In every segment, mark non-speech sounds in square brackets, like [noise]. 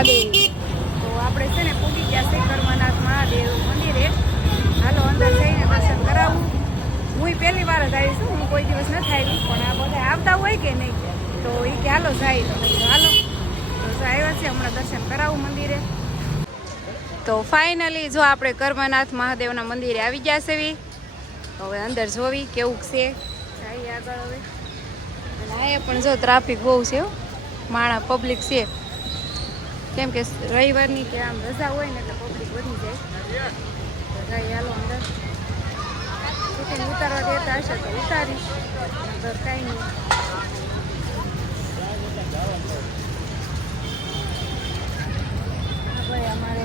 તો આપણે છે ને પૂગી ગયા છે કર્મનાથ મહાદેવ મંદિરે. હાલો, અંદર જઈને દર્શન કરાવું. હું પહેલી વાર જ આવી છું, હું કોઈ દિવસ નથી આવી, પણ આ બધા આવતા હોય કે નહીં? તો એ કે હાલો જાય. તો હાલો. તો આવ્યા છે હમણાં દર્શન કરાવું મંદિરે. તો ફાઇનલી જો આપણે કર્મનાથ મહાદેવના મંદિરે આવી ગયા છે હવે અંદર જોવી કેવું છે. જાય આગળ હવે. અને અહીંયા પણ જો ટ્રાફિક બહુ છે. માણા પબ્લિક છે. કેમ કે રવિવારની કે આમ રજા હોય ને એટલે પબ્લિક વધી જાય. જાય હાલો અંદર. ઉતારવા દેતા હશે તો ઉતારીશ. અંદર કાંઈ નહીં. અમારે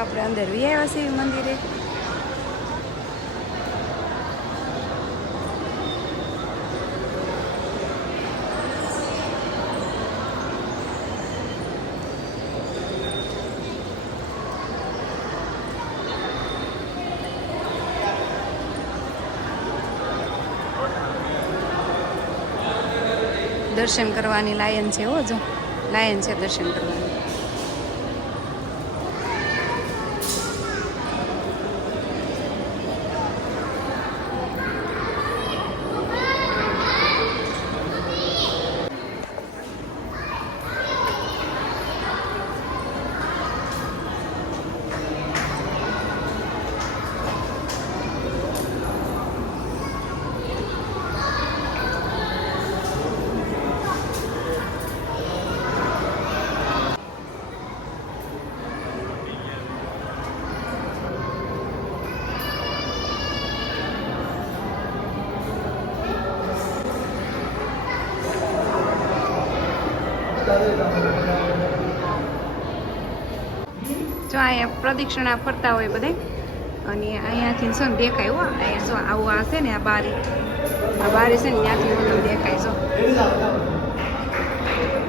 આપણે અંદર વી આવ્યા મંદિરે. દર્શન કરવાની લાયન છે હો જો. લાયન છે દર્શન કરવાની. અહીંયા પ્રદક્ષિણા ફરતા હોય બધે. અને અહીંયાથી શું દેખાય હો, અહીંયા જો આવું આ છે ને આ બારી આ બારી છે ને ત્યાંથી બધું દેખાય જો.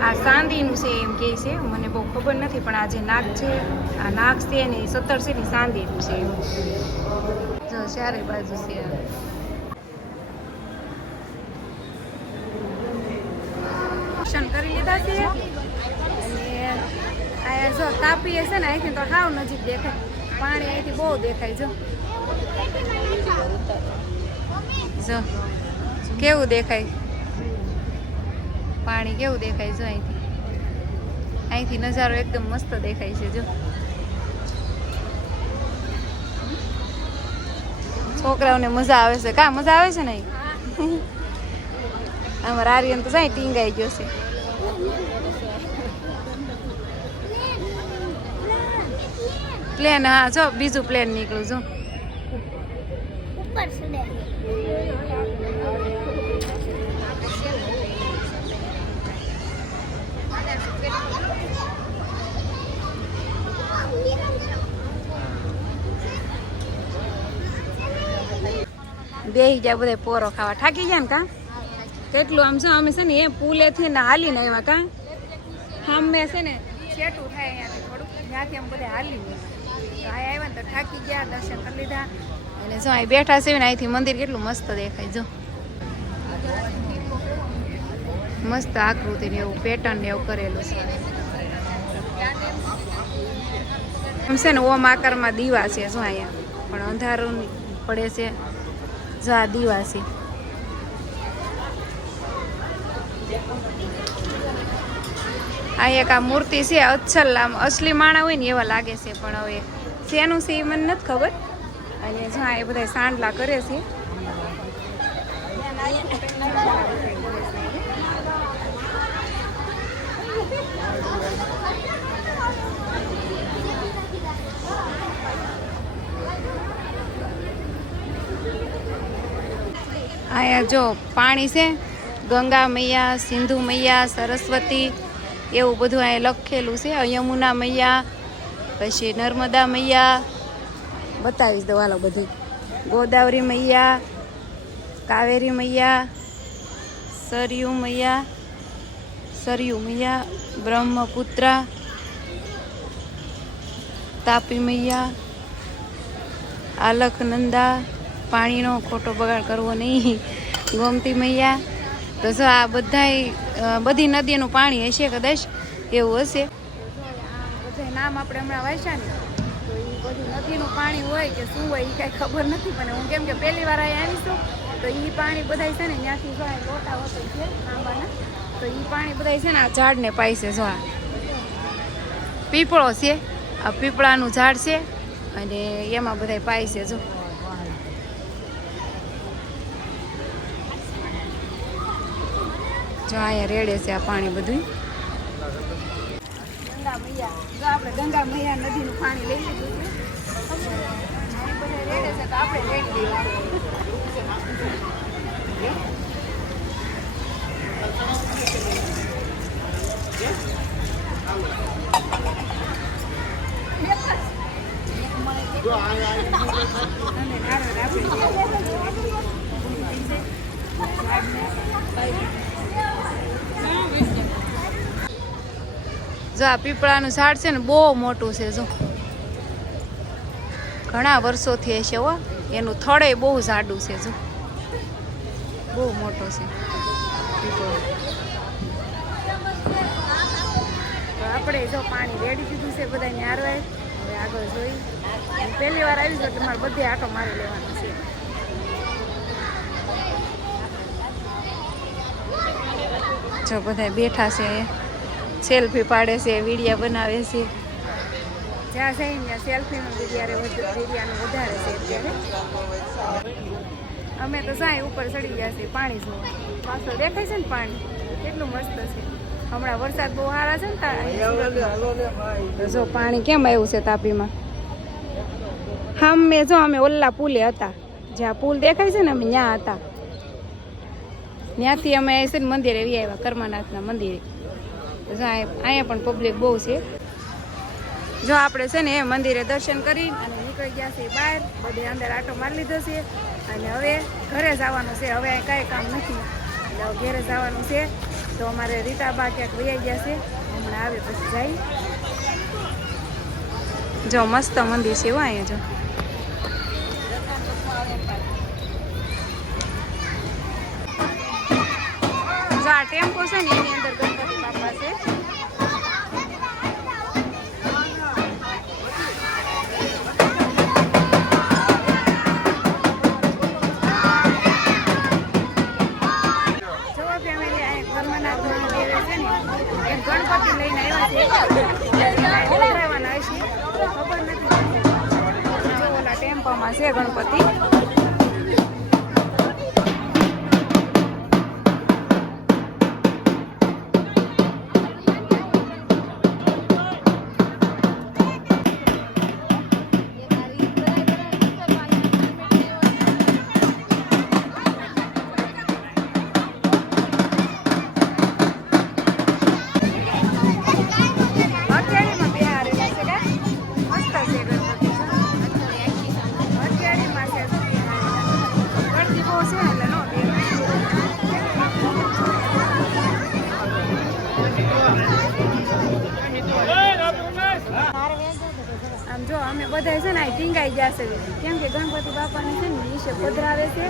આ સાંદીનું છે એમ કહે છે, મને બહુ ખબર નથી, પણ આ જે નાગ છે, આ નાગ છે ને સત્તર છે ને સાંદીનું છે એમ. જો ચારે બાજુ છે. કરી લીધા છે? જો તાપીએ છે ને અહીંથી તો હાવ નજીક દેખાય. પાણી અહીંથી બહુ દેખાય જો. જો કેવું દેખાય? પાણી કેવું દેખાય જો અહીંથી. અહીંથી નજારો એકદમ મસ્ત દેખાય છે જો. છોકરાઓને મજા આવે છે. કા મજા આવે છે ને? [laughs] અમારા આર્યન તો જાય ટીંગાઈ ગયો છે. પ્લેન હા જો બીજું પ્લેન નીકળું છું બેહી જાય બધા પોરો ખાવા. થાકી ગયા ને કા? કેટલું? આમ છો અમે છે ને એ પુલે પુલેથી ને હાલીને આવ્યા કા? હામે છે ને છેટું થાય અહીંયાથી થોડુંક. જ્યાંથી આમ બધા હાલી તો થાકી ગયા, દર્શન કરી લીધા. અને જો અહીં બેઠા છે ને, અહીંથી મંદિર કેટલું મસ્ત દેખાય, જો. મસ્ત આકૃતિ ને એવું પેટર્ન ને એવું કરેલું છે. એમ છે ને, ઓમ આકારમાં દીવા છે, જો અહીંયા. પણ અંધારું પડે છે. જો આ દીવા છે. આ એક આ મૂર્તિ છે, અચ્છલ, આમ અસલી માણા હોય ને એવા લાગે છે, પણ હવે શેનું છે એ મને નથી ખબર. અને જ્યાં એ બધા સાંડલા કરે છે. અહીંયા જો પાણી છે, ગંગા મૈયા, સિંધુ મૈયા, સરસ્વતી, એવું બધું અહીંયા લખેલું છે. યમુના મૈયા પછી નર્મદા મૈયા બતાવીશ દઉં હાલો બધું. ગોદાવરી મૈયા કાવેરી મૈયા સરયુ મૈયા સરયુ મૈયા બ્રહ્મપુત્રા તાપી મૈયા આલખનંદા પાણીનો ખોટો બગાડ કરવો નહીં ગોમતી મૈયા. તો જો આ બધાય બધી નદીનું પાણી હશે કદાચ? એવું હશે? બધા નામ આપણે હમણાં વાંચ્યા ને, તો એ બધું નદીનું પાણી હોય કે શું હોય એ કાંઈ ખબર નથી, પણ હું કેમ કે પહેલી વાર અહીં આવીશું તો એ પાણી બધાય છે ને ત્યાંથી જો લોટા હોતો છે આંબાના, તો એ પાણી બધાય છે ને આ ઝાડને પાઈશે જો આ. પીપળો છે, આ પીપળાનું ઝાડ છે, અને એમાં બધાય પાય છે, જો. જો અહીંયા રેડે છે આ પાણી બધું ગંગા મૈયા જો આપણે ગંગા મૈયા નદીનું પાણી લઈ લીધું છે અહીં બધા રેડે છે તો આપણે રેડી દઈએ અને નારળ આપણે જો આ પીપળાનું ઝાડ છે ને બહુ મોટું છે જો. ઘણા વર્ષોથી હશે હો. એનું થળે બહુ જાડું છે જો. બહુ મોટો છે. તો આપણે જો પાણી રેડી દીધું છે બધા ન્યારવાય હવે આગળ જોઈ. પહેલી વાર આવી છું તમારે બધે આટો મારી લેવાનો છે. જો બધા બેઠા છે. સેલ્ફી પાડે છે વિડીયા બનાવે છે. જ્યાં જઈને ત્યાં સેલ્ફીનું વિડીયા વધારે છે અમે તો સાંઈ ઉપર ચડી ગયા છે પાણી જોવા. પાછળ દેખાય છે ને પાણી? કેટલું મસ્ત છે. હમણાં વરસાદ બહુ સારા છે ને જો પાણી કેમ આવ્યું છે તાપીમાં? હા મેં જો, અમે ઓલ્લા પુલે હતા. જ્યાં પુલ દેખાય છે ને, અમે ત્યાં હતા. ત્યાંથી અમે છે ને મંદિરે આવી આવ્યા કર્માનાથના મંદિરે. અહીંયા પણ પબ્લિક બહુ છે. જો આપણે છે ને મંદિરે દર્શન કરી અને નીકળી ગયા છે બહાર, બધે અંદર આટો મારી લીધો છે અને હવે ઘરે જવાનું છે. હવે અહીં કાંઈ કામ નથી. એટલે હવે ઘરે જવાનું છે. તો અમારે રીતાબા ક્યાંક વૈયા ગયા છે. હમણાં આવે પછી જાય. જો મસ્ત મંદિર છે એવું અહીંયા જો. જો આ ટેમ્પો છે ને એની મહાદેવ છે ને એ ગણપતિ લઈને આવ્યા છે. ટેમ્પોમાં છે ગણપતિ. આમ જો અમે બધા છે ને અહીં ટીંગાઈ ગયા છે. કેમ કે ગણપતિ બાપાને છે ને નીચે પધરાવે છે.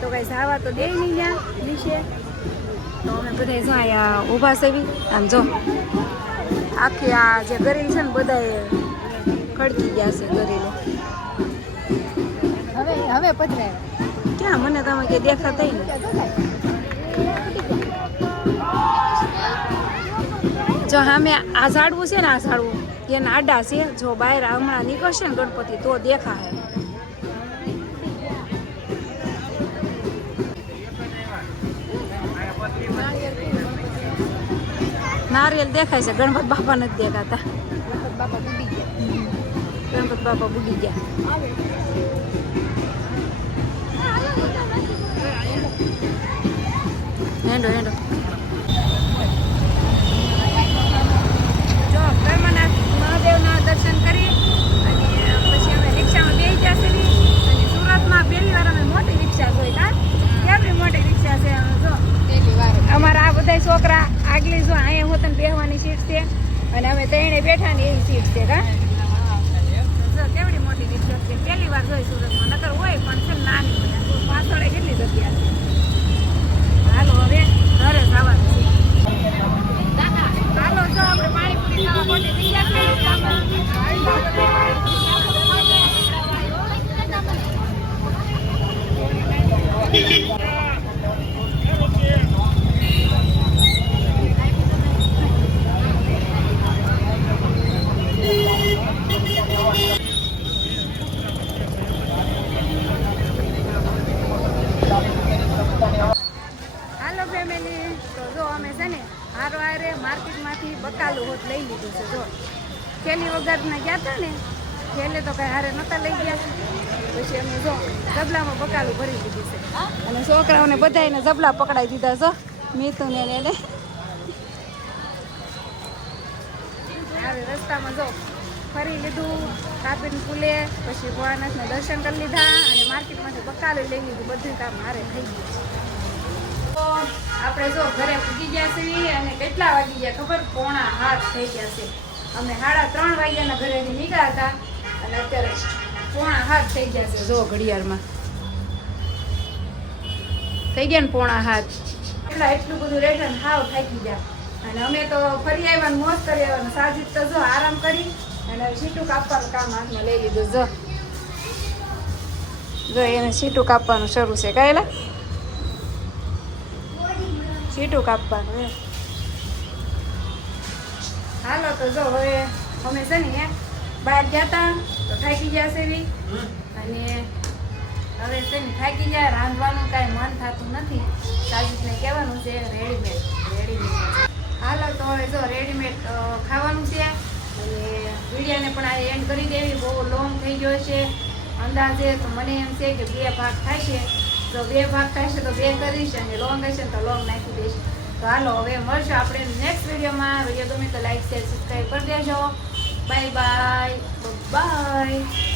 તો કઈ જાવા તો દે નહીં ત્યાં નીચે. તો અમે બધા જો અહીંયા ઊભા સેવી આમ જો આખી આ જે ગરીલ છે ને બધાએ ખડકી ગયા છે ગરીલો. હવે હવે પધરાય. ક્યાં? મને તમે કે દેખાતા ને જો સામે આ ઝાડવું છે ને આ ઝાડવું. એના આડા છે, જો બહાર હમણાં નીકળશે ને ગણપતિ તો દેખાય નારિયેલ દેખાય છે, ગણપત બાપા નથી દેખાતા. ગણપત બાપા બુડી ગયા. હેંડો હેંડો. મહાદેવના દર્શન કરી અને પછી અમે રિક્ષામાં બે જશે અને સુરતમાં પહેલી વાર અમે મોટી રિક્ષા જોઈ હા કેવડી મોટી રિક્ષા છે અમારા આ બધા છોકરા આગલી જો અહીંયા હું હોતા બેહવાની સીટ છે. અને અમે ત્રણે બેઠા ને એવી સીટ છે હા કેવડી મોટી રિક્ષા છે. પહેલી વાર જોઈ સુરતમાં. નકર હોય પણ છે નાની. પાછળ કેટલી જગ્યા છે. હાલો હવે ઘરે જવાનું. આપણે પાણીપુરી ખાવા માટે તૈયાર હાલો ફેમિલી તો જો અમે છે ને હારો હારે માર્કેટમાંથી બકાલું હોત લઈ લીધું છે, જો. ખેલી વગરના ગયા હતા ને ખેલે તો કઈ હારે નતા લઈ ગયા પછી અમે જો જબલામાં બકાલું ભરી દીધું છે. અને છોકરાઓને બધાને જબલા પકડાઈ દીધા છો મીતુને એને. હારે રસ્તામાં જો ફરી લીધું, કાપીને ફૂલે, પછી ભોળાનાથના દર્શન કરી લીધા, અને માર્કેટમાંથી બકાલું લઈ લીધું, બધું કામ મારે થઈ ગયું તો આપણે જો ઘરે પૂગી ગયા છીએ અને કેટલા વાગી ગયા ખબર? પોણા હાથ થઈ ગયા છે. અમે સાડા ત્રણ વાગ્યાના ઘરેથી નીકળ્યા હતા અને અત્યારે પોણા હાથ થઈ ગયા છે જો ઘડિયાળમાં. થઈ ગયા ને પોણા હાથ. એટલા એટલું બધું રેટન હાવ થાકી ગયા. અને અમે તો ફરી આવ્યા ને મોજ કરી આવ્યા ને સાજીદ તો જો આરામ કરી અને સીટું કાપવાનું કામ હાથમાં લઈ લીધું. જો. જો એને સીટું કાપવાનું શરૂ છે. કાયલા? સીટું કાપવાનું એમ. હાલો તો જો હવે અમે છે ને બહાર ગયા હતા તો થાકી ગયા છે બી. અને હવે છે ને થાકી ગયા, રાંધવાનું કાંઈ મન થતું નથી. સાજીદને કહેવાનું છે, રેડીમેડ રેડીમેડ. હાલો તો હવે જો રેડીમેડ ખાવાનું છે. અને વિડીયાને પણ આ એન્ડ કરી દેવી, બહુ લોંગ થઈ ગયો છે. અંદાજે તો મને એમ છે કે બે ભાગ થાય છે. જો બે ભાગ થશે તો બે કરીશ અને લોંગ હશે તો લોંગ નાખી દઈશ. તો હાલો, હવે મળશું આપણે નેક્સ્ટ વિડીયોમાં. વીડિયો ગમે તો લાઈક શેર સબસ્ક્રાઈબ કરી દેજો. Bye bye bye